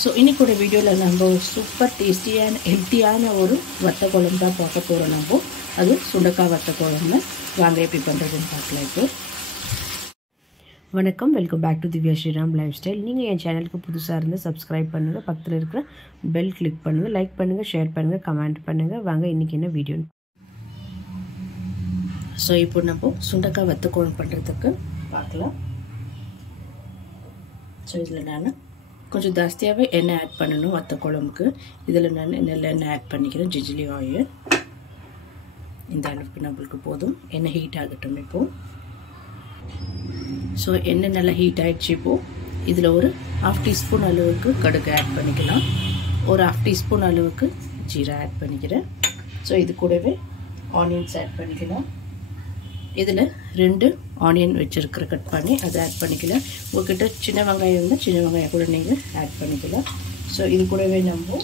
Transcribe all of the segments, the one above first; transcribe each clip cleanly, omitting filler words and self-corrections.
So இன்றைக்கூட வீடியோவில் நம்ம super டேஸ்டியான ஹெல்த்தியான ஒரு வத்த குழம்பு தான் பார்க்க போகிறோம். நம்ம அது சுண்டக்காய் வத்த குழம்பு. வாங்க எப்படி பண்ணுறதுன்னு பார்க்கலாம். இப்போ வணக்கம், welcome back to Divya Sriram lifestyle. நீங்கள் என் சேனலுக்கு புதுசாக இருந்து சப்ஸ்கிரைப் பண்ணுங்கள், பக்கத்தில் இருக்கிற பெல் கிளிக் பண்ணுங்கள், லைக் பண்ணுங்கள், ஷேர் பண்ணுங்கள், கமெண்ட் பண்ணுங்கள். வாங்க இன்றைக்கி என்ன வீடியோன்னு. ஸோ இப்போ நம்ம சுண்டக்காய் வத்த குழம்பு பண்ணுறதுக்கு பார்க்கலாம். ஸோ இதில் நான் கொஞ்சம் ஜாஸ்தியாகவே எண்ணெய் ஆட் பண்ணணும் வத்த குழம்புக்கு. இதில் நான் நல்லெண்ணெய் ஆட் பண்ணிக்கிறேன், ஜிஜிலி ஆயில். இந்த அளவுக்கு நம்மளுக்கு போதும். எண்ணெய் ஹீட் ஆகட்டும் இப்போது. ஸோ எண்ணெய் நல்லா ஹீட் ஆகிடுச்சு. இப்போது இதில் ஒரு 1/2 டீஸ்பூன் அளவுக்கு கடுகு ஆட் பண்ணிக்கலாம், ஒரு 1/2 டீஸ்பூன் அளவுக்கு ஜீரா ஆட் பண்ணிக்கிறேன். ஸோ இது கூடவே ஆனியன்ஸ் ஆட் பண்ணிக்கலாம். இதில் 2 ஆனியன் வச்சுருக்கிற கட் பண்ணி அதை ஆட் பண்ணிக்கலாம். உங்கள்கிட்ட சின்ன வெங்காயம் இருந்தால் சின்ன வெங்காயம் கூட நீங்கள் ஆட் பண்ணிக்கலாம். ஸோ இது கூடவே நம்ம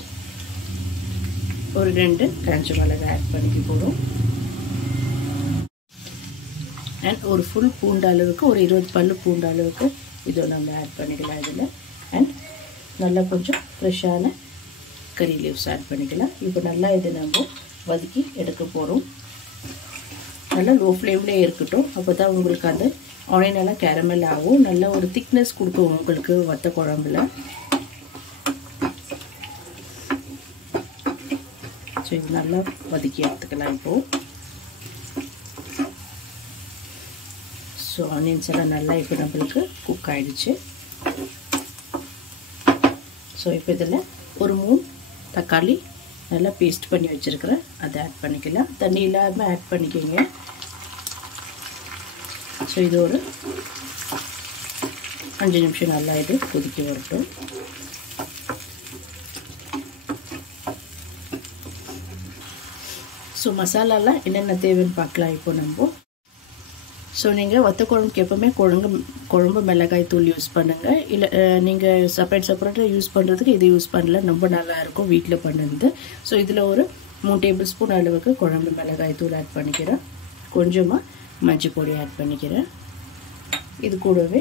ஒரு 2 காஞ்ச மிளகாய் ஆட் பண்ணிக்க போகிறோம். அண்ட் ஒரு ஃபுல் பூண்டு அளவுக்கு, ஒரு 20 பல்லு பூண்டு அளவுக்கு இதை நம்ம ஆட் பண்ணிக்கலாம் இதில். அண்ட் நல்லா கொஞ்சம் ஃப்ரெஷ்ஷான கறி லீவ்ஸ் ஆட் பண்ணிக்கலாம். இப்போ நல்லா இதை நம்ம வதக்கி எடுக்க போகிறோம். நல்லா லோ ஃப்ளேம்லேயே இருக்கட்டும். அப்போ தான் உங்களுக்கு அந்த ஆனியன் எல்லாம் கேரமல் ஆகும், நல்ல ஒரு திக்னஸ் கொடுக்கும் உங்களுக்கு வத்த குழம்புல. ஸோ இது நல்லா வதக்கி எடுத்துக்கலாம் இப்போது. ஸோ ஆனியன்ஸ் எல்லாம் நல்லா இப்போ நம்மளுக்கு குக் ஆகிடுச்சு. ஸோ இப்போ இதில் ஒரு 3 தக்காளி நல்லா பேஸ்ட் பண்ணி வச்சுருக்கிறேன், அதை ஆட் பண்ணிக்கலாம். தண்ணி இல்லாமல் ஆட் பண்ணிக்கோங்க. ஸோ இது ஒரு 5 நிமிஷம் நல்லா இது கொதிக்க வரட்டும். ஸோ மசாலாலாம் என்னென்ன தேவைன்னு பார்க்கலாம் இப்போ நம்ம. ஸோ நீங்கள் வத்த குழம்புக்கு எப்போவுமே குழம்பு மிளகாய் தூள் யூஸ் பண்ணுங்கள். இல்லை நீங்கள் செப்பரேட்டாக யூஸ் பண்ணுறதுக்கு இது யூஸ் பண்ணல, ரொம்ப நல்லாயிருக்கும் வீட்டில் பண்ணுறது. ஸோ இதில் ஒரு 3 டேபிள் ஸ்பூன் அளவுக்கு குழம்பு மிளகாய் தூள் ஆட் பண்ணிக்கிறேன், கொஞ்சமாக மஞ்சள் பொடி ஆட் பண்ணிக்கிறேன். இது கூடவே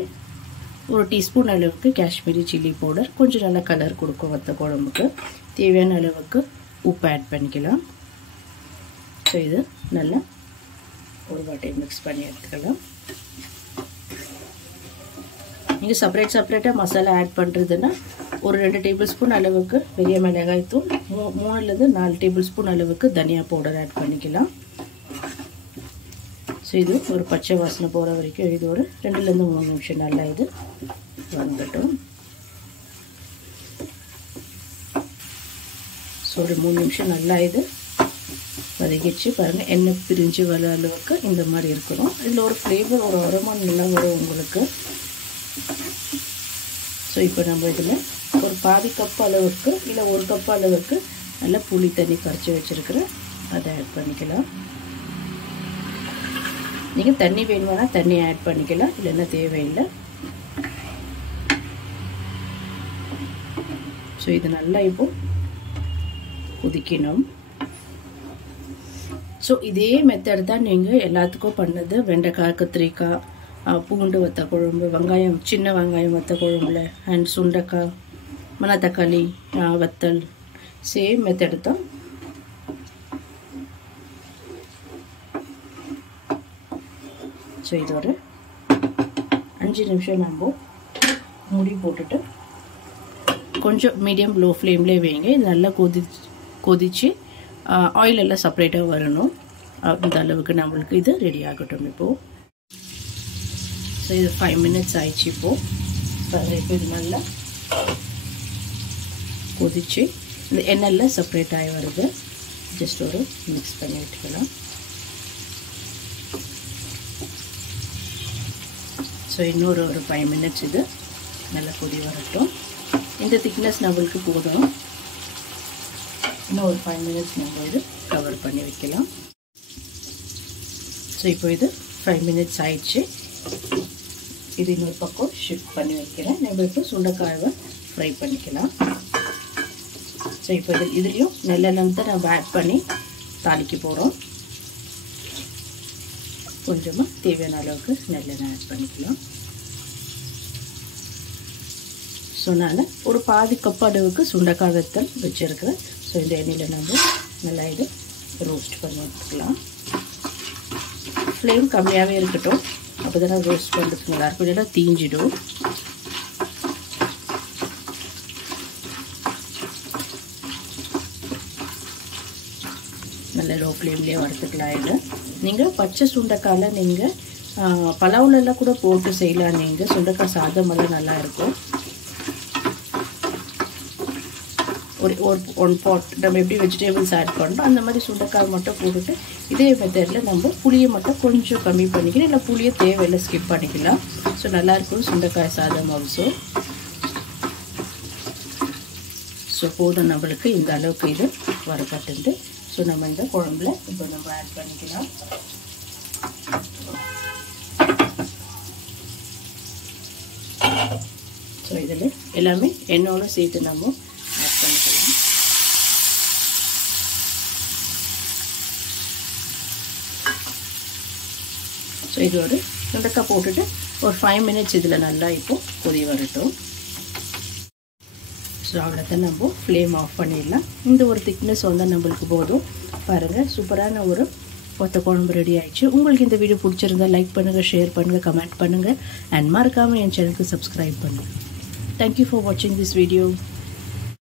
ஒரு டீஸ்பூன் அளவுக்கு காஷ்மீரி சில்லி பவுடர், கொஞ்சம் நல்லா கலர் கொடுக்கும் வத்த குழம்புக்கு. தேவையான அளவுக்கு உப்பு ஆட் பண்ணிக்கலாம். ஸோ இது நல்லா ஒரு வாட்டி மிக்ஸ் பண்ணி எடுத்துக்கலாம். நீங்கள் செப்பரேட்டாக மசாலா ஆட் பண்ணுறதுன்னா ஒரு 2 டேபிள் ஸ்பூன் அளவுக்கு பெரிய மிளகாய் தூள், 3லேருந்து 4 டேபிள் ஸ்பூன் அளவுக்கு தனியா பவுடர் ஆட் பண்ணிக்கலாம். ஸோ இது ஒரு பச்சை வாசனை போகிற வரைக்கும் இது ஒரு 2லேருந்து 3 நிமிஷம் நல்லா இது வந்துட்டோம். ஸோ ஒரு 3 நிமிஷம் நல்லா இது வதக்கிச்சு பாருங்கள். எண்ணெய் பிரிஞ்சு வர அளவுக்கு இந்த மாதிரி இருக்கணும். இதில் ஒரு ஃப்ளேவர், ஒரு அரோமா நல்லா வரும் உங்களுக்கு. ஸோ இப்போ நம்ம இதில் ஒரு பாதி கப் அளவுக்கு இல்லை 1 கப் அளவுக்கு நல்லா புளி தண்ணி கரைச்சி வச்சுருக்கிறேன், அதை ஆட் பண்ணிக்கலாம். நீங்கள் தண்ணி வேணுமானா தண்ணி ஆட் பண்ணிக்கலாம், இல்லைன்னா தேவையில்லை. ஸோ இது நல்லா இப்போ கொதிக்கணும். ஸோ இதே மெத்தட் தான் நீங்கள் எல்லாத்துக்கும் பண்ணது. வெண்டைக்காய், கத்திரிக்காய், பூண்டு வத்த குழம்பு, வெங்காயம், சின்ன வெங்காயம் வத்த குழம்புல, அண்ட் சுண்டைக்காய், மணத்தக்காளி வத்தல், சேம் மெத்தட் தான். ஸோ இது ஒரு 5 நிமிஷம் நம்ம மூடி போட்டுட்டு கொஞ்சம் மீடியம் லோ ஃப்ளேம்லேயே வைங்க. இது நல்லா கொதிச்சு ஆயில் எல்லாம் செப்பரேட்டாக வரணும். அந்த அளவுக்கு நம்மளுக்கு இது ரெடி ஆகட்டும் இப்போது. ஸோ இது 5 மினிட்ஸ் ஆயிடுச்சு இப்போது. இப்போ இது நல்லா கொதிச்சு இந்த எண்ணெயில் செப்பரேட் ஆகி வருது. ஜஸ்ட் ஒரு மிக்ஸ் பண்ணி விட்டுக்கலாம். ஸோ இன்னொரு 5 மினிட்ஸ் இது நல்லா கொதி வரட்டும். இந்த திக்னஸ் நம்மளுக்கு போதும். இன்னும் ஒரு 5 மினிட்ஸ் நம்ம இது கவர் பண்ணி வைக்கலாம். ஸோ இப்போ இது 5 மினிட்ஸ் ஆயிடுச்சு. இது இன்னொரு பக்கம் ஷிஃப்ட் பண்ணி வைக்கிறேன். நம்ம இப்போ சுண்டைக்காயை ஃப்ரை பண்ணிக்கலாம். ஸோ இப்போ இதுலேயும் நல்லெண்ணெய் தான் நம்ம ஆட் பண்ணி தாளிக்க போகிறோம். கொஞ்சமாக தேவையான அளவுக்கு நல்லெண்ணெய் ஆட் பண்ணிக்கலாம். ஸோ நான் ஒரு பாதி கப் அளவுக்கு சுண்டைக்காய் வத்தல் வச்சுருக்கிறேன். ஸோ இந்த எண்ணெயில் நம்ம நல்லா இது ரோஸ்ட் பண்ணி எடுத்துக்கலாம். ஃப்ளேம் கம்மியாகவே இருக்கட்டும், அப்போ தானே ரோஸ்ட் பண்ணுறதுக்கு நல்லாயிருக்கும், இல்லைன்னா தீஞ்சிடும். நல்ல லோ ஃப்ளேம்லேயே வறுத்துக்கலாம். இல்லை நீங்கள் பச்சை சுண்டைக்காயில் நீங்கள் பலாவுலெல்லாம் கூட போட்டு செய்யலாம். நீங்கள் சுண்டைக்காய் சாதமெல்லாம் நல்லா இருக்கும். ஒரு ஒன் பாட் நம்ம எப்படி வெஜிடபிள்ஸ் ஆட் பண்ணுறோம் அந்த மாதிரி சுண்டைக்காய் மட்டும் போட்டுட்டு இதே மெத்தடில் நம்ம புளியை மட்டும் கொஞ்சம் கம்மி பண்ணிக்கலாம், இல்லை புளியை தேவையில்லை ஸ்கிப் பண்ணிக்கலாம். ஸோ நல்லாயிருக்கும் சுண்டைக்காய் சாதம் ஆல்சோ. ஸோ போதும் நம்மளுக்கு இந்த அளவுக்கு இது வரப்பட்டு. ஸோ நம்ம இந்த குழம்புல இப்போ நம்ம ஆட் பண்ணிக்கலாம். ஸோ இதில் எல்லாமே எண்ணெயோடு சேர்த்து நம்ம ஆட் பண்ணிக்கலாம். ஸோ இது ஒரு சுண்டைக்காய் போட்டுட்டு ஒரு 5 மினிட்ஸ் இதில் நல்லா இப்போ கொதி வரட்டும். ஸோ அவ்வளோதான் நம்ம ஃப்ளேம் ஆஃப் பண்ணிடலாம். இந்த ஒரு திக்னஸ் வந்தால் நம்மளுக்கு போதும். பாருங்கள், சூப்பரான ஒரு ஒத்த குழம்பு ரெடி ஆயிடுச்சு. உங்களுக்கு இந்த வீடியோ பிடிச்சிருந்தா லைக் பண்ணுங்கள், ஷேர் பண்ணுங்கள், கமெண்ட் பண்ணுங்கள், அண்ட் மறக்காமல் என் சேனலுக்கு சப்ஸ்கிரைப் பண்ணுங்கள். தேங்க்யூ ஃபார் வாட்சிங் திஸ் வீடியோ.